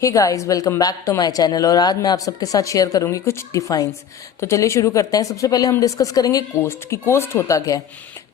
Hey guys, welcome back to my channel. और आज मैं आप सबके साथ शेयर करूंगी कुछ डिफाइंस। तो चलिए शुरू करते हैं। सबसे पहले हम डिस्कस करेंगे कोस्ट, कि कोस्ट होता क्या है।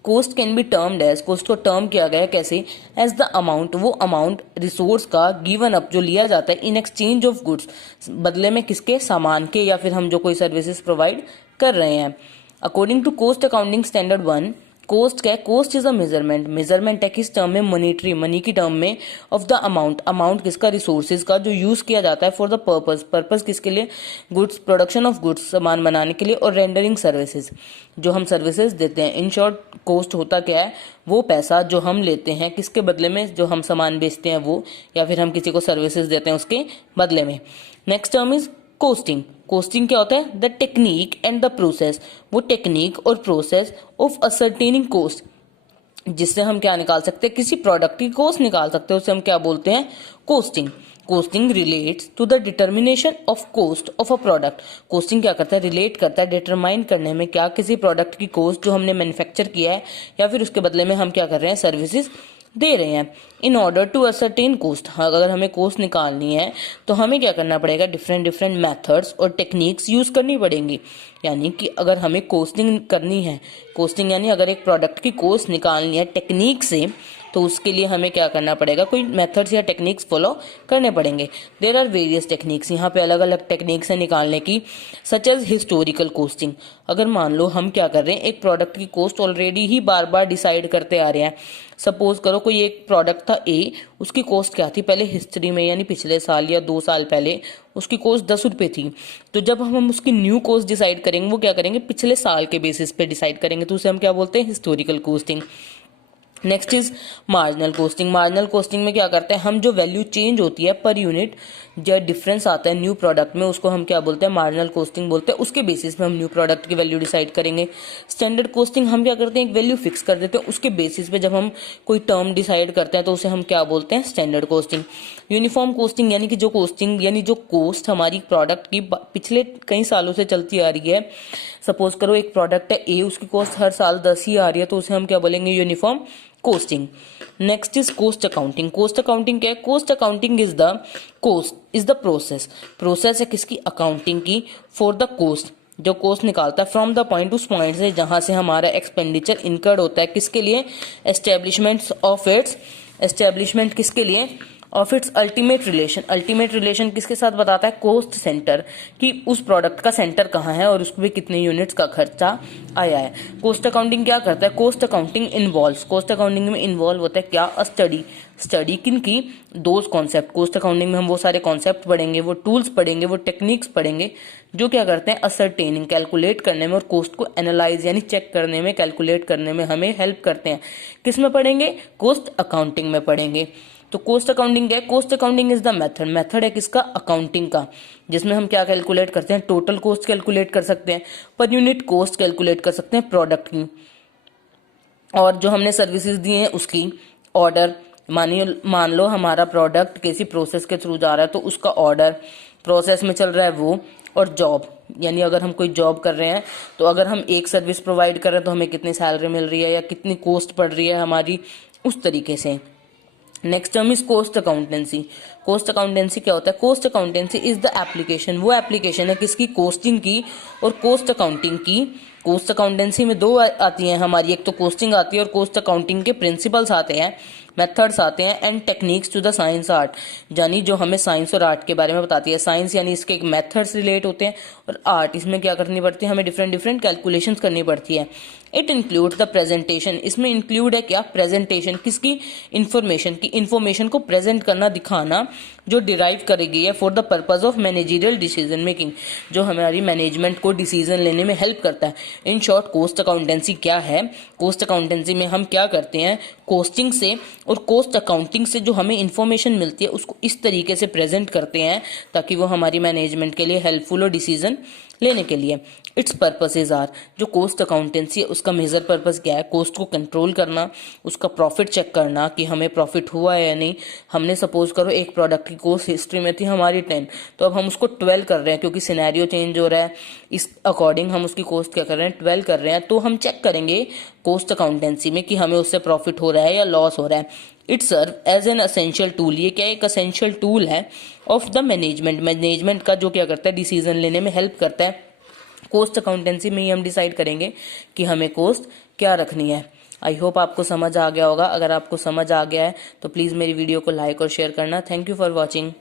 Cost can be termed as, cost को टर्म किया गया है कैसे, एज द अमाउंट, वो अमाउंट रिसोर्स का गिवन अप जो लिया जाता है इन एक्सचेंज ऑफ गुड्स, बदले में किसके, सामान के, या फिर हम जो कोई सर्विसेज प्रोवाइड कर रहे हैं। According to cost accounting standard 1, cost क्या है, cost is a measurement, measurement है किस टर्म में, मॉनेटरी, मनी की टर्म में, ऑफ द अमाउंट, अमाउंट किसका, रिसोर्सेज का, जो यूज किया जाता है फॉर द पर्पस, पर्पस किसके लिए, गुड्स, प्रोडक्शन ऑफ गुड्स, सामान बनाने के लिए, और रेंडरिंग सर्विसेज, जो हम सर्विसेज देते हैं। इन शॉर्ट कोस्ट होता क्या है, वो पैसा जो हम लेते हैं किसके बदले में, जो हम सामान बेचते हैं वो, या फिर हम किसी को सर्विसेज देते हैं उसके बदले में। Next term is costing. Costing क्या होता है, the technique and the process, वो टेक्निक और प्रोसेस ऑफ असर्टेनिंग कोस्ट, जिससे हम क्या निकाल सकते हैं, किसी प्रोडक्ट की कॉस्ट निकाल सकते हैं, उसे हम क्या बोलते हैं, costing. Costing relates to the determination of cost of a product. Costing क्या करता है, रिलेट करता है डिटरमाइन करने में, क्या, किसी प्रोडक्ट की कॉस्ट जो हमने मैन्युफैक्चर किया है, या फिर उसके बदले में हम क्या कर रहे हैं, सर्विसेज दे रहे हैं। In order to ascertain cost, अगर हमें कोस्ट निकालनी है तो हमें क्या करना पड़ेगा, डिफरेंट डिफरेंट मेथड्स और टेक्निक्स यूज करनी पड़ेंगी। यानी कि अगर हमें कोस्टिंग करनी है, कोस्टिंग यानी अगर एक प्रोडक्ट की कोस्ट निकालनी है टेक्निक से, तो उसके लिए हमें क्या करना पड़ेगा, कोई मेथड्स या टेक्निक्स फॉलो करने पड़ेंगे। देयर आर वेरियस टेक्निक्स, यहाँ पे अलग अलग टेक्निक्स है निकालने की, सच एज हिस्टोरिकल कोस्टिंग। अगर मान लो हम क्या कर रहे हैं, एक प्रोडक्ट की कोस्ट ऑलरेडी ही बार बार डिसाइड करते आ रहे हैं। सपोज करो कोई एक प्रोडक्ट था ए, उसकी कॉस्ट क्या थी पहले हिस्ट्री में, यानी पिछले साल या 2 साल पहले उसकी कॉस्ट 10 रुपये थी। तो जब हम उसकी न्यू कॉस्ट डिसाइड करेंगे, वो क्या करेंगे, पिछले साल के बेसिस पे डिसाइड करेंगे, तो उसे हम क्या बोलते हैं, historical costing. Next is marginal costing. Marginal costing में क्या करते हैं हम, जो वैल्यू चेंज होती है पर यूनिट, जो डिफरेंस आता है न्यू प्रोडक्ट में, उसको हम क्या बोलते हैं, मार्जिनल कोस्टिंग बोलते हैं। उसके बेसिस पे हम न्यू प्रोडक्ट की वैल्यू डिसाइड करेंगे। स्टैंडर्ड कोस्टिंग हम क्या करते हैं, एक वैल्यू फिक्स कर देते हैं, उसके बेसिस पे जब हम कोई टर्म डिसाइड करते हैं तो उसे हम क्या बोलते हैं, स्टैंडर्ड कोस्टिंग। यूनिफॉर्म कोस्टिंग यानी कि जो कोस्टिंग यानी जो कोस्ट हमारी प्रोडक्ट की पिछले कई सालों से चलती आ रही है। सपोज करो एक प्रोडक्ट है ए, उसकी कॉस्ट हर साल 10 ही आ रही है, तो उसे हम क्या बोलेंगे, uniform costing. Next is cost accounting. Cost accounting क्या है, cost accounting is the cost is the process, process है किसकी, अकाउंटिंग की, फॉर द कोस्ट, जो कोस्ट निकालता है फ्रॉम द पॉइंट, उस पॉइंट से जहां से हमारा एक्सपेंडिचर इनकर्ड होता है, किसके लिए, एस्टेब्लिशमेंट ऑफ इट्स, एस्टेब्लिशमेंट किसके लिए, of its ultimate relation. Ultimate relation किसके साथ बताता है, कोस्ट सेंटर, कि उस प्रोडक्ट का सेंटर कहाँ है और उसमें कितने यूनिट्स का खर्चा आया है। कोस्ट अकाउंटिंग क्या करता है, cost accounting involves, cost accounting में इन्वॉल्व होता है क्या, स्टडी, स्टडी किन की, दोज कॉन्सेप्ट। कोस्ट अकाउंटिंग में हम वो सारे कॉन्सेप्ट पढ़ेंगे, वो टूल्स पढ़ेंगे, वो टेक्निक्स पढ़ेंगे, जो क्या करते हैं, असरटेनिंग, कैलकुलेट करने में, और कोस्ट को एनालाइज यानी चेक करने में, कैलकुलेट करने में हमें हेल्प करते हैं। किस में पढ़ेंगे, कोस्ट अकाउंटिंग में पढ़ेंगे। तो कोस्ट अकाउंटिंग है, cost accounting is the method, method है किसका, अकाउंटिंग का, जिसमें हम क्या कैलकुलेट करते हैं, टोटल कॉस्ट कैलकुलेट कर सकते हैं, पर यूनिट कॉस्ट कैलकुलेट कर सकते हैं प्रोडक्ट की, और जो हमने सर्विसेज दी हैं उसकी, ऑर्डर, मान लो हमारा प्रोडक्ट किसी प्रोसेस के थ्रू जा रहा है तो उसका ऑर्डर प्रोसेस में चल रहा है वो, और जॉब, यानी अगर हम कोई जॉब कर रहे हैं तो अगर हम एक सर्विस प्रोवाइड कर रहे हैं तो हमें कितनी सैलरी मिल रही है या कितनी कॉस्ट पड़ रही है हमारी, उस तरीके से। Next term is cost accountancy. Cost accountancy क्या होता है, cost accountancy is the application, वो एप्लीकेशन है किसकी, कोस्टिंग की और कोस्ट अकाउंटिंग की। कोस्ट अकाउंटेंसी में दो आती हैं हमारी, एक तो कोस्टिंग आती है और कोस्ट अकाउंटिंग के प्रिंसिपल्स आते हैं, मेथड्स आते हैं, and techniques to the science art, यानी जो हमें साइंस और आर्ट के बारे में बताती है। साइंस यानी इसके मेथड्स रिलेट होते हैं, और आर्ट इसमें क्या करनी पड़ती है, हमें डिफरेंट डिफरेंट कैलकुलेशंस करनी पड़ती है। इट इंक्लूड द प्रेजेंटेशन, इसमें इंक्लूड है क्या, प्रेजेंटेशन किसकी, इंफॉर्मेशन की, इंफॉर्मेशन को प्रेजेंट करना, दिखाना, जो डिराइव करेगी है for the purpose of managerial decision making, जो हमारी मैनेजमेंट को डिसीजन लेने में हेल्प करता है। इन शॉर्ट कोस्ट अकाउंटेंसी क्या है, कोस्ट अकाउंटेंसी में हम क्या करते हैं, कोस्टिंग से और कोस्ट अकाउंटिंग से जो हमें इंफॉर्मेशन मिलती है उसको इस तरीके से प्रेजेंट करते हैं ताकि वो हमारी मैनेजमेंट के लिए हेल्पफुल हो डिसीजन लेने के लिए। इट्स पर्पसेज आर, जो कोस्ट अकाउंटेंसी है उसका मेजर पर्पस क्या है, कोस्ट को कंट्रोल करना, उसका प्रॉफिट चेक करना कि हमें प्रॉफिट हुआ है या नहीं। हमने सपोज करो एक प्रोडक्ट की कॉस्ट हिस्ट्री में थी हमारी 10, तो अब हम उसको 12 कर रहे हैं क्योंकि सिनेरियो चेंज हो रहा है, इस अकॉर्डिंग हम उसकी कॉस्ट क्या कर रहे हैं, 12 कर रहे हैं। तो हम चेक करेंगे कोस्ट अकाउंटेंसी में कि हमें उससे प्रॉफिट हो रहा है या लॉस हो रहा है। It serve as an essential tool. ये क्या एक असेंशियल टूल है ऑफ द मैनेजमेंट। मैनेजमेंट का जो क्या करता है, डिसीजन लेने में हेल्प करता है। कॉस्ट अकाउंटेंसी में ही हम डिसाइड करेंगे कि हमें कॉस्ट क्या रखनी है। आई होप आपको समझ आ गया होगा। अगर आपको समझ आ गया है तो प्लीज़ मेरी वीडियो को लाइक और शेयर करना। Thank you for watching.